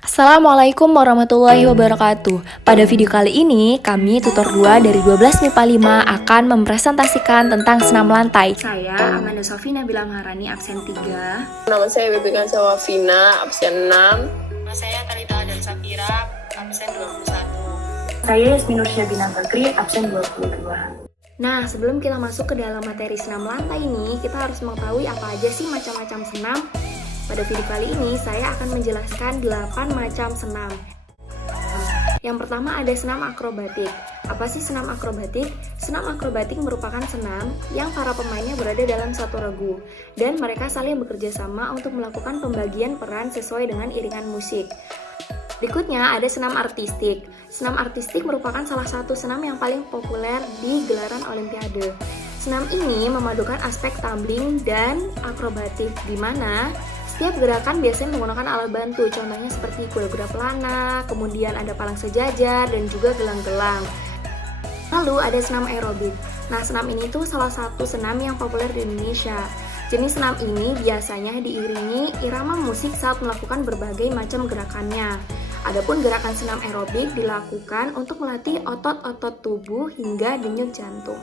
Assalamualaikum warahmatullahi wabarakatuh. Pada video kali ini, kami tutor 2 dari 12 MIPA 5 akan mempresentasikan tentang senam lantai. Saya Amanda Sofi Nabila Maharani, absen 3. Nama saya Bibi Kansawa Vina, absen 6. Nama saya Talita dan Safira, absen 21. Saya Yasminur Syabina Bakri, absen 22. Nah, sebelum kita masuk ke dalam materi senam lantai ini, kita harus mengetahui apa aja sih macam-macam senam. Pada video kali ini, saya akan menjelaskan 8 macam senam. Yang pertama ada senam akrobatik. Apa sih senam akrobatik? Senam akrobatik merupakan senam yang para pemainnya berada dalam satu regu, dan mereka saling bekerja sama untuk melakukan pembagian peran sesuai dengan iringan musik. Berikutnya ada senam artistik. Senam artistik merupakan salah satu senam yang paling populer di gelaran Olimpiade. Senam ini memadukan aspek tumbling dan akrobatik, di mana setiap gerakan biasanya menggunakan alat bantu, contohnya seperti kuda-kuda pelana, kemudian ada palang sejajar, dan juga gelang-gelang. Lalu ada senam aerobik. Nah, senam ini tuh salah satu senam yang populer di Indonesia. Jenis senam ini biasanya diiringi irama musik saat melakukan berbagai macam gerakannya. Adapun gerakan senam aerobik dilakukan untuk melatih otot-otot tubuh hingga denyut jantung.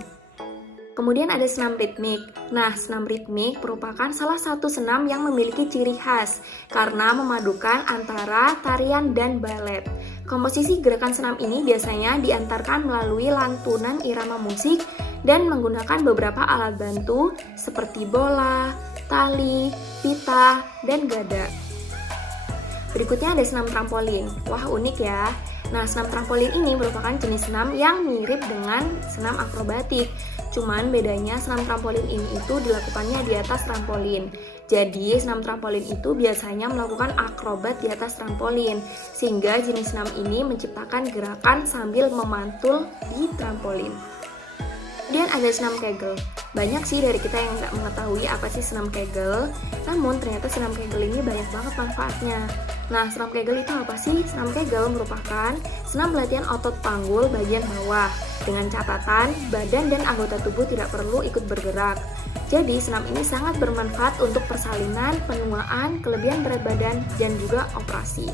Kemudian ada senam ritmik. Nah, senam ritmik merupakan salah satu senam yang memiliki ciri khas karena memadukan antara tarian dan balet. Komposisi gerakan senam ini biasanya diantarkan melalui lantunan irama musik dan menggunakan beberapa alat bantu seperti bola, tali, pita, dan gada. Berikutnya ada senam trampolin. Wah, unik ya. Nah, senam trampolin ini merupakan jenis senam yang mirip dengan senam akrobatik. Cuman bedanya senam trampolin ini itu dilakukannya di atas trampolin. Jadi, senam trampolin itu biasanya melakukan akrobat di atas trampolin, sehingga jenis senam ini menciptakan gerakan sambil memantul di trampolin. Kemudian ada senam kegel. Banyak sih dari kita yang nggak mengetahui apa sih senam kegel, namun ternyata senam kegel ini banyak banget manfaatnya. Nah, senam kegel itu apa sih? Senam kegel merupakan senam latihan otot panggul bagian bawah, dengan catatan badan dan anggota tubuh tidak perlu ikut bergerak. Jadi, senam ini sangat bermanfaat untuk persalinan, penuaan, kelebihan berat badan, dan juga operasi.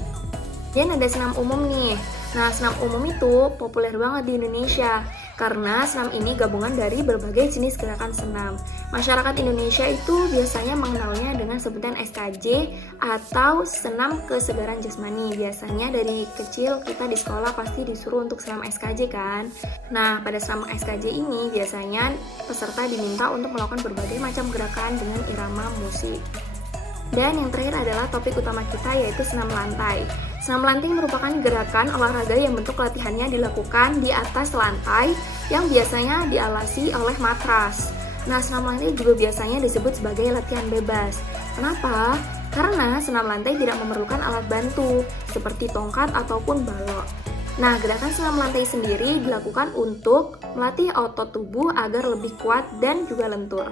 Dan ada senam umum nih. Nah, senam umum itu populer banget di Indonesia karena senam ini gabungan dari berbagai jenis gerakan senam. Masyarakat Indonesia itu biasanya mengenalnya dengan sebutan SKJ atau senam kesegaran jasmani. Biasanya dari kecil kita di sekolah pasti disuruh untuk senam SKJ kan. Nah, pada senam SKJ ini biasanya peserta diminta untuk melakukan berbagai macam gerakan dengan irama musik. Dan yang terakhir adalah topik utama kita, yaitu senam lantai. Senam lantai merupakan gerakan olahraga yang bentuk latihannya dilakukan di atas lantai yang biasanya dialasi oleh matras. Nah, senam lantai juga biasanya disebut sebagai latihan bebas. Kenapa? Karena senam lantai tidak memerlukan alat bantu seperti tongkat ataupun balok. Nah, gerakan senam lantai sendiri dilakukan untuk melatih otot tubuh agar lebih kuat dan juga lentur.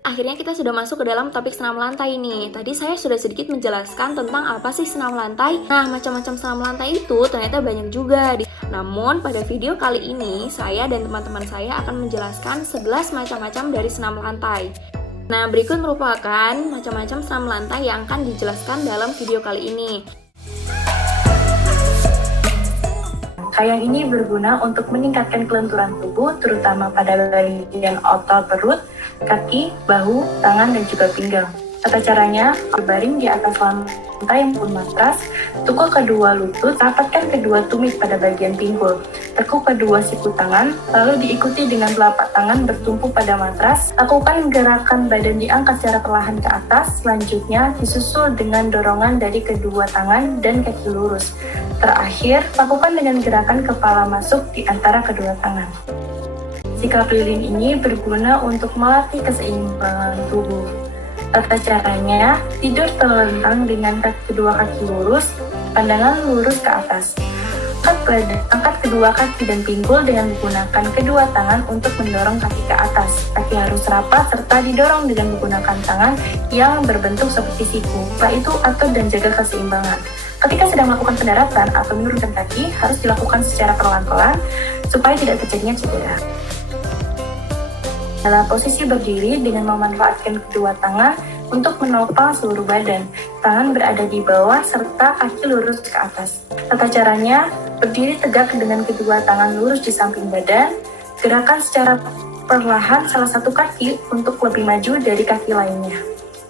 Akhirnya kita sudah masuk ke dalam topik senam lantai nih. Tadi saya sudah sedikit menjelaskan tentang apa sih senam lantai. Nah, macam-macam senam lantai itu ternyata banyak juga. Namun, pada video kali ini, saya dan teman-teman saya akan menjelaskan 11 macam-macam dari senam lantai. Nah, berikut merupakan macam-macam senam lantai yang akan dijelaskan dalam video kali ini. Yang ini berguna untuk meningkatkan kelenturan tubuh, terutama pada bagian otot perut, kaki, bahu, tangan, dan juga pinggang. Tata caranya, berbaring di atas lantai maupun matras, tukul kedua lutut, rapatkan kedua tumit pada bagian pinggul, tekuk kedua siku tangan, lalu diikuti dengan telapak tangan bertumpu pada matras. Lakukan gerakan badan diangkat secara perlahan ke atas, selanjutnya disusul dengan dorongan dari kedua tangan dan kaki lurus. Terakhir, lakukan dengan gerakan kepala masuk di antara kedua tangan. Sikap lilin ini berguna untuk melatih keseimbangan tubuh. Tata caranya, tidur terlentang dengan kedua kaki lurus, pandangan lurus ke atas. Angkat kedua kaki dan pinggul dengan menggunakan kedua tangan untuk mendorong kaki ke atas. Kaki harus rapat serta didorong dengan menggunakan tangan yang berbentuk seperti siku. Setelah itu, atur dan jaga keseimbangan. Ketika sedang melakukan pendaratan atau menurunkan kaki, harus dilakukan secara perlahan-lahan supaya tidak terjadinya cedera. Dalam posisi berdiri dengan memanfaatkan kedua tangan, untuk menopang seluruh badan. Tangan berada di bawah serta kaki lurus ke atas. Tata caranya, berdiri tegak dengan kedua tangan lurus di samping badan. Gerakan secara perlahan salah satu kaki untuk lebih maju dari kaki lainnya.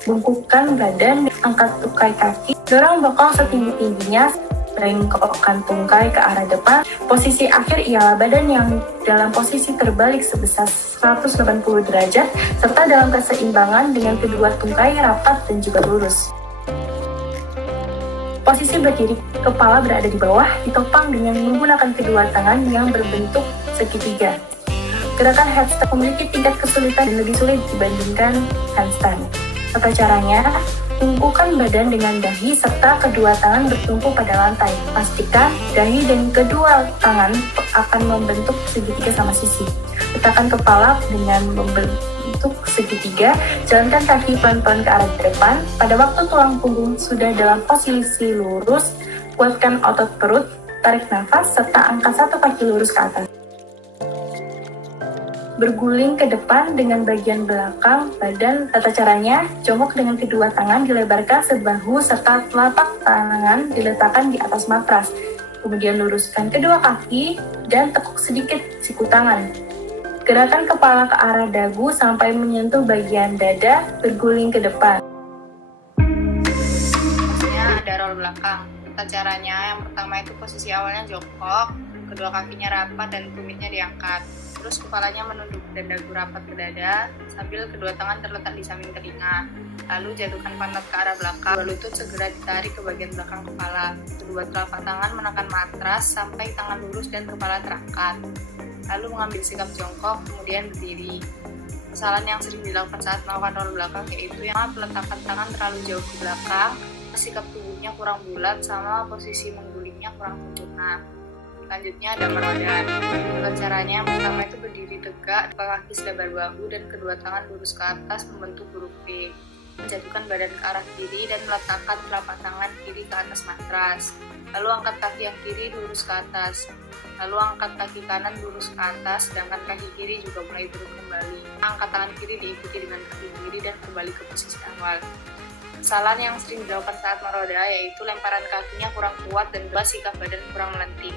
Bungkukkan badan, angkat tungkai kaki, dorong bokong setinggi-tingginya, bengkokkan tungkai ke arah depan. Posisi akhir ialah badan yang dalam posisi terbalik sebesar 180 derajat, serta dalam keseimbangan dengan kedua tungkai rapat dan juga lurus. Posisi berdiri, kepala berada di bawah, ditopang dengan menggunakan kedua tangan yang berbentuk segitiga. Gerakan headstand memiliki tingkat kesulitan dan lebih sulit dibandingkan handstand. Tata caranya, tumpukan badan dengan dahi serta kedua tangan bertumpu pada lantai. Pastikan dahi dan kedua tangan akan membentuk segitiga sama sisi. Letakkan kepala dengan membentuk segitiga, jalankan kaki pelan-pelan ke arah depan. Pada waktu tulang punggung sudah dalam posisi lurus, kuatkan otot perut, tarik nafas, serta angkat satu kaki lurus ke atas. Berguling ke depan dengan bagian belakang badan. Tata caranya, jongkok dengan kedua tangan dilebarkan sebahu serta telapak tangan diletakkan di atas matras. Kemudian luruskan kedua kaki dan tekuk sedikit siku tangan. Gerakan kepala ke arah dagu sampai menyentuh bagian dada, berguling ke depan. Maksudnya ada roll belakang. Tata caranya, yang pertama itu posisi awalnya jongkok, kedua kakinya rapat dan tumitnya diangkat. Terus kepalanya menunduk dan dagu rapat ke dada sambil kedua tangan terletak di samping telinga. Lalu jatuhkan pantat ke arah belakang, dua lutut segera ditarik ke bagian belakang kepala. Kedua telapak tangan menekan matras sampai tangan lurus dan kepala terangkat. Lalu mengambil sikap jongkok, kemudian berdiri. Kesalahan yang sering dilakukan saat melakukan roll belakang yaitu yang peletakan tangan terlalu jauh ke belakang, sikap tubuhnya kurang bulat, sama posisi menggulingnya kurang sempurna. Selanjutnya ada merodan. Caranya yang pertama itu berdiri tegak, kaki selebar bahu dan kedua tangan lurus ke atas membentuk huruf V. Menjatuhkan badan ke arah kiri dan meletakkan telapak tangan kiri ke atas matras. Lalu angkat kaki yang kiri lurus ke atas. Lalu angkat kaki kanan lurus ke atas, sedangkan kaki kiri juga mulai turun kembali. Angkat tangan kiri diikuti dengan kaki kiri dan kembali ke posisi awal. Kesalahan yang sering dilakukan saat meroda yaitu lemparan kakinya kurang kuat dan sikap badan kurang melenting.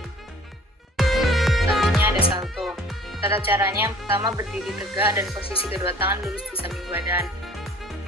Selanjutnya ada salto. Tata caranya yang pertama berdiri tegak dan posisi kedua tangan lurus di samping badan.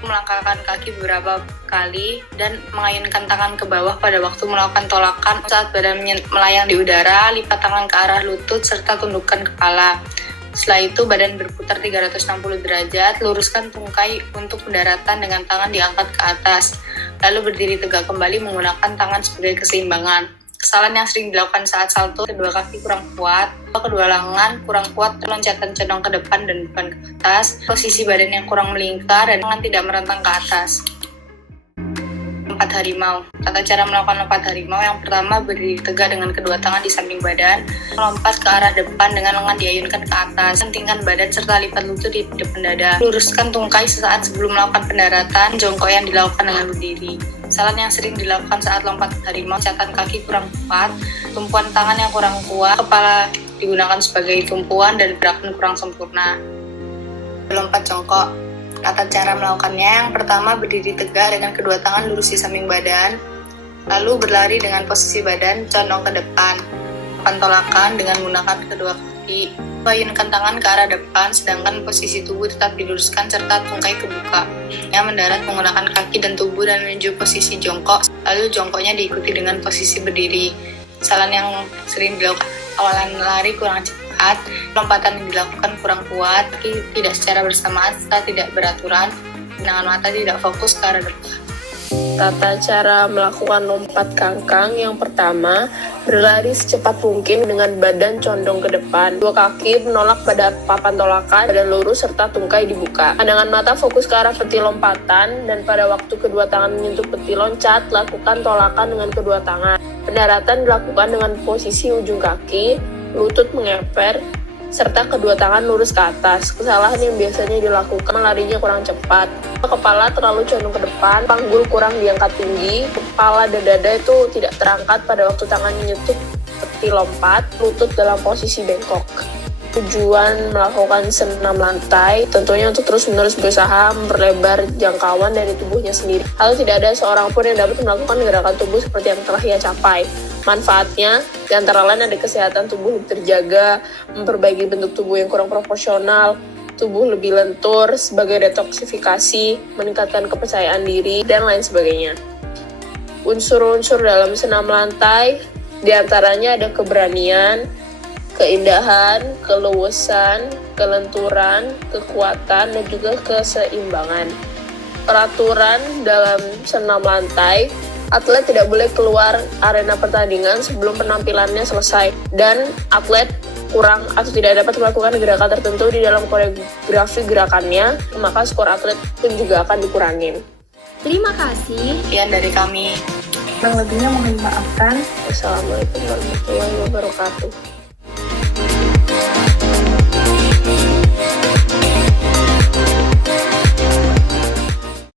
Melangkahkan kaki beberapa kali dan mengayunkan tangan ke bawah pada waktu melakukan tolakan. Saat badan melayang di udara, lipat tangan ke arah lutut serta tundukkan kepala. Setelah itu badan berputar 360 derajat, luruskan tungkai untuk pendaratan dengan tangan diangkat ke atas. Lalu berdiri tegak kembali menggunakan tangan sebagai keseimbangan. Kesalahan yang sering dilakukan saat salto, kedua kaki kurang kuat, kedua lengan kurang kuat, loncatan condong ke depan dan bukan ke atas, posisi badan yang kurang melingkar, dan tangan tidak merentang ke atas. Lompat harimau. Tata cara melakukan lompat harimau yang pertama berdiri tegak dengan kedua tangan di samping badan, melompat ke arah depan dengan lengan diayunkan ke atas, pentingkan badan serta lipat lutut di depan dada. Luruskan tungkai sesaat sebelum melakukan pendaratan, jongkok yang dilakukan dengan berdiri. Kesalahan yang sering dilakukan saat lompat harimau, catatan kaki kurang kuat, tumpuan tangan yang kurang kuat, kepala digunakan sebagai tumpuan dan gerakan kurang sempurna. Lompat jongkok. Tata cara melakukannya yang pertama berdiri tegak dengan kedua tangan lurus di samping badan, lalu berlari dengan posisi badan condong ke depan, pantolakan dengan menggunakan kedua kaki, ayunkan tangan ke arah depan sedangkan posisi tubuh tetap diluruskan serta tungkai kebuka. Yang mendarat menggunakan kaki dan tubuh dan menuju posisi jongkok, lalu jongkoknya diikuti dengan posisi berdiri. Kesalahan yang sering dilakukan, awalan lari kurang cepat, lompatan yang dilakukan kurang kuat, kaki tidak secara bersamaan serta tidak beraturan, pandangan mata tidak fokus ke arah depan. Tata cara melakukan lompat kangkang yang pertama, berlari secepat mungkin dengan badan condong ke depan, dua kaki menolak pada papan tolakan, badan lurus serta tungkai dibuka. Pandangan mata fokus ke arah peti lompatan dan pada waktu kedua tangan menyentuh peti loncat, lakukan tolakan dengan kedua tangan. Pendaratan dilakukan dengan posisi ujung kaki, lutut mengeper, serta kedua tangan lurus ke atas. Kesalahan yang biasanya dilakukan larinya kurang cepat, kepala terlalu condong ke depan, panggul kurang diangkat tinggi, kepala dan dada itu tidak terangkat pada waktu tangan menyentuh peti lompat, lutut dalam posisi bengkok. Tujuan melakukan senam lantai tentunya untuk terus-menerus berusaha memperlebar jangkauan dari tubuhnya sendiri. Lalu tidak ada seorang pun yang dapat melakukan gerakan tubuh seperti yang telah ia capai. Manfaatnya, di antara lain ada kesehatan tubuh lebih terjaga, memperbaiki bentuk tubuh yang kurang proporsional, tubuh lebih lentur sebagai detoksifikasi, meningkatkan kepercayaan diri, dan lain sebagainya. Unsur-unsur dalam senam lantai, di antaranya ada keberanian, keindahan, keluasan, kelenturan, kekuatan, dan juga keseimbangan. Peraturan dalam senam lantai, atlet tidak boleh keluar arena pertandingan sebelum penampilannya selesai, dan atlet kurang atau tidak dapat melakukan gerakan tertentu di dalam koreografi gerakannya, maka skor atlet pun juga akan dikurangin. Terima kasih. Sekian dari kami. Kurang lebihnya mohon dimaafkan. Wassalamualaikum warahmatullahi wabarakatuh.